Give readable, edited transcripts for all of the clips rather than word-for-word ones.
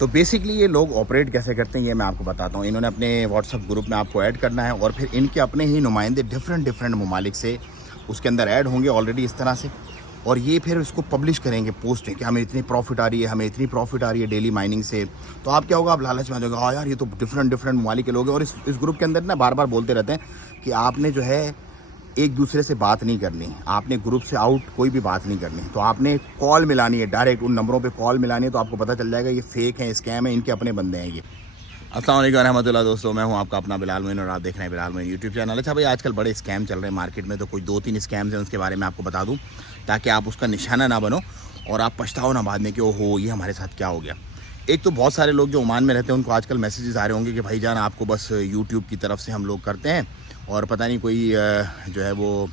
तो बेसिकली ये लोग ऑपरेट कैसे करते हैं ये मैं आपको बताता हूँ। इन्होंने अपने व्हाट्सअप ग्रुप में आपको ऐड करना है और फिर इनके अपने ही नुमाइंदे डिफरेंट ममालिक से उसके अंदर ऐड होंगे ऑलरेडी इस तरह से, और ये फिर इसको पब्लिश करेंगे पोस्ट है कि हमें इतनी प्रॉफिट आ रही है, हमें इतनी प्रॉफिट आ रही है डेली माइनिंग से। तो आप क्या होगा, आप लालच में आ जाओगे, हाँ यार ये तो डिफरेंट ममालिक के लोग हैं। और इस ग्रुप के अंदर ना बार बार बोलते रहते हैं कि आपने जो है एक दूसरे से बात नहीं करनी, आपने ग्रुप से आउट कोई भी बात नहीं करनी, तो आपने कॉल मिलानी है, डायरेक्ट उन नंबरों पे कॉल मिलानी है। तो आपको पता चल जाएगा ये फेक है, स्कैम है, इनके अपने बंदे हैं ये। अस्सलाम वालेकुम रहमतुल्लाह दोस्तों, मैं हूं आपका अपना बिलाल मोइन और आप देख रहे हैं बिलाल मोइन यूट्यूब चैनल। अच्छा भाई, आजकल बड़े स्कैम चल रहे हैं मार्केट में, तो कोई 2-3 स्कैम्स हैं उसके बारे में आपको बता दूँ ताकि आप उसका निशाना ना बनो और आप पछताओ ना बाद में कि ओहो ये हमारे साथ क्या हो गया। एक तो बहुत सारे लोग जो ओमान में रहते हैं उनको आजकल मैसेजेस आ रहे होंगे कि भाईजान आपको बस यूट्यूब की तरफ से हम लोग करते हैं और पता नहीं कोई जो है वो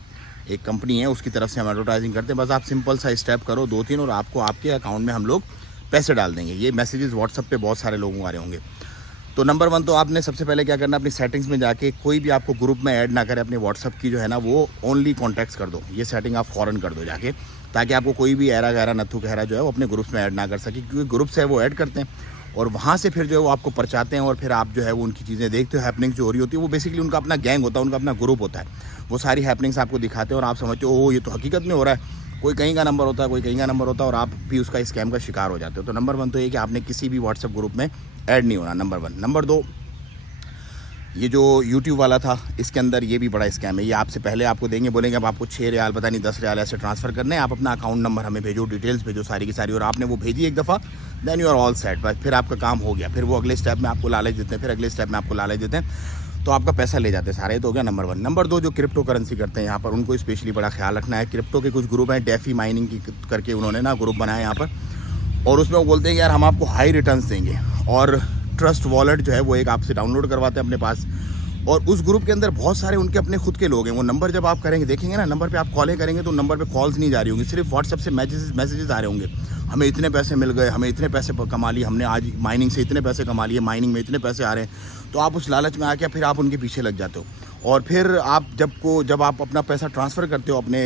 एक कंपनी है उसकी तरफ से हम एडवर्टाइजिंग करते हैं, बस आप सिंपल सा स्टेप करो 2-3 और आपको आपके अकाउंट में हम लोग पैसे डाल देंगे। ये मैसेजेस व्हाट्सअप पे बहुत सारे लोगों को आ रहे होंगे। तो नंबर 1 तो आपने सबसे पहले क्या करना, अपनी सेटिंग्स में जाके कोई भी आपको ग्रुप में ऐड ना करे, अपने व्हाट्सअप की जो है ना वो ओनली कॉन्टैक्ट्स कर दो। ये सेटिंग आप फ़ौरन कर दो जाके, ताकि आपको कोई भी ऐरा गैरा नथु गहरा जो है वो अपने ग्रुप्स में ऐड ना कर सके, क्योंकि ग्रुप से वो ऐड करते हैं और वहाँ से फिर जो है वो आपको परचाते हैं और फिर आप जो है वो उनकी चीज़ें देखते हो, हैपनिंग जो हो रही होती है। वो बेसिकली उनका अपना गैंग होता है, उनका अपना ग्रुप होता है, वो सारी हैपनिंग्स आपको दिखाते हैं और आप समझते हो ओह ये तो हकीकत में हो रहा है। कोई कहीं का नंबर होता है, कोई कहीं का नंबर होता है और आप भी उसका स्कैम का शिकार हो जाते हो। तो नंबर 1 तो ये कि आपने किसी भी व्हाट्सएप ग्रुप में ऐड नहीं होना, नंबर 1। नंबर 2, ये जो यूट्यूब वाला था इसके अंदर ये भी बड़ा स्कैम है। ये आपसे पहले आपको देंगे, बोलेंगे अब आपको 6 रियाल पता नहीं 10 रियाल ऐसे ट्रांसफ़र करने हैं, आप अपना अकाउंट नंबर हमें भेजो, डिटेल्स भेजो सारी की सारी, और आपने वो भेजी एक दफ़ा, then you are all set, बस फिर आपका काम हो गया। फिर वो अगले स्टेप में आपको लालच देते हैं, फिर अगले स्टेप में आपको लालच देते हैं, तो आपका पैसा ले जाते हैं सारे। तो हो गया नंबर 1। नंबर 2, जो क्रिप्टो करेंसी करते हैं यहाँ पर उनको स्पेशली बड़ा ख्याल रखना है। क्रिप्टो के कुछ ग्रुप हैं, डेफी माइनिंग की करके उन्होंने ना ग्रुप बनाया यहाँ पर, और उसमें वो बोलते हैं कि यार हम आपको हाई रिटर्न्स देंगे, और ट्रस्ट वॉलेट जो है वो एक आपसे डाउनलोड करवाते हैं अपने पास। और उस ग्रुप के अंदर बहुत सारे उनके अपने खुद के लोग हैं। वो नंबर जब आप करेंगे, देखेंगे ना नंबर पे आप कॉलें करेंगे तो नंबर पे कॉल्स नहीं जा रही होंगी, सिर्फ व्हाट्सएप से मैसेजेस आ रहे होंगे, हमें इतने पैसे मिल गए, हमें इतने पैसे कमा लिए, हमने आज माइनिंग से इतने पैसे कमा लिए, माइनिंग में इतने पैसे आ रहे हैं। तो आप उस लालच में आके फिर आप उनके पीछे लग जाते हो, और फिर आप जब आप अपना पैसा ट्रांसफ़र करते हो अपने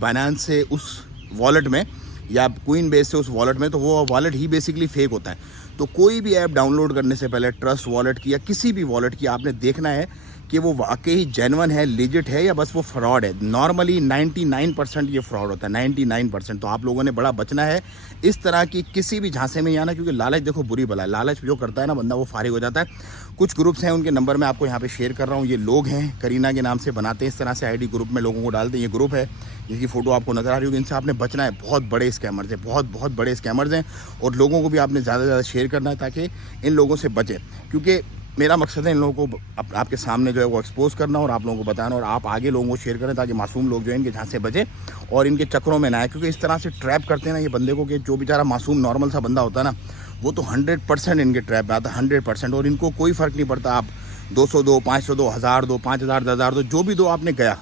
बाइनेंस से उस वॉलेट में या क्वीन बेस से उस वॉलेट में, तो वो वॉलेट ही बेसिकली फेक होता है। तो कोई भी ऐप डाउनलोड करने से पहले ट्रस्ट वॉलेट की या किसी भी वॉलेट की आपने देखना है कि वो वाकई जेन्युइन है, लीजिट है, या बस वो फ्रॉड है। नॉर्मली 99% ये फ्रॉड होता है, 99%। तो आप लोगों ने बड़ा बचना है इस तरह की किसी भी झांसे में नहीं आना, क्योंकि लालच देखो बुरी बला है। लालच जो करता है ना बंदा वो फारिग हो जाता है। कुछ ग्रुप्स हैं, उनके नंबर मैं आपको यहाँ पे शेयर कर रहा हूँ। ये लोग हैं, करीना के नाम से बनाते हैं इस तरह से आईडी, ग्रुप में लोगों को डालते हैं। ये ग्रुप है जिसकी फ़ोटो आपको नज़र आ रही होगी, इनसे आपने बचना है। बहुत बड़े स्कैमर्स हैं, बहुत बड़े स्कैमर्स हैं, और लोगों को भी आपने ज़्यादा से ज़्यादा शेयर करना है ताकि इन लोगों से बचें। क्योंकि मेरा मकसद है इन लोगों को आपके सामने जो है वो एक्सपोज करना और आप लोगों को बताना, और आप आगे लोगों को शेयर करें ताकि मासूम लोग जो है इनके झांसे बचें और इनके चक्रों में ना आए। क्योंकि इस तरह से ट्रैप करते हैं ना ये बंदे को, कि जो बेचारा मासूम नॉर्मल सा बंदा होता है ना वो तो 100% इनके ट्रैप में आता है, 100%। और इनको कोई फ़र्क नहीं पड़ता, आप 200 दो, 500 दो, 1000 दो, 5000, 10,000 दो, जो भी दो आपने गया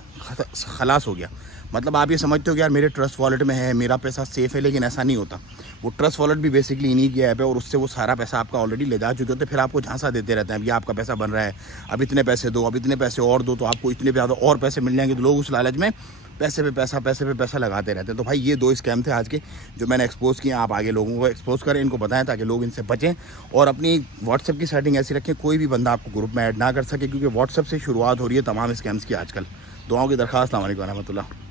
खलास हो गया। मतलब आप ये समझते हो कि यार मेरे ट्रस्ट वॉलेट में है, मेरा पैसा सेफ़ है, लेकिन ऐसा नहीं होता। वो ट्रस्ट वॉलेट भी बेसिकली इन्हीं की ऐप है और उससे वो सारा पैसा आपका ऑलरेडी ले जा चुके होते हैं। फिर आपको झांसा देते रहते हैं, अब ये आपका पैसा बन रहा है, अब इतने पैसे दो, अब इतने पैसे और दो, तो आपको इतने ज़्यादा और पैसे मिल जाएंगे। तो लोग उस लालच में पैसे पे पैसा लगाते रहते हैं। तो भाई ये 2 स्कैम थे आज के जो मैंने एक्सपोज़ किए। आप आगे लोगों को एक्सपोज करें, इनको बताएं ताकि लोग इनसे बचें, और अपनी व्हाट्सएप की सेटिंग ऐसी रखें कोई भी बंदा आपको ग्रुप में ऐड ना कर सके, क्योंकि व्हाट्सएप से शुरुआत हो रही है तमाम स्कैम्स की आजकल। दुआओं की दरख्वास्त। अस्सलाम वालेकुम रहमतुल्लाह।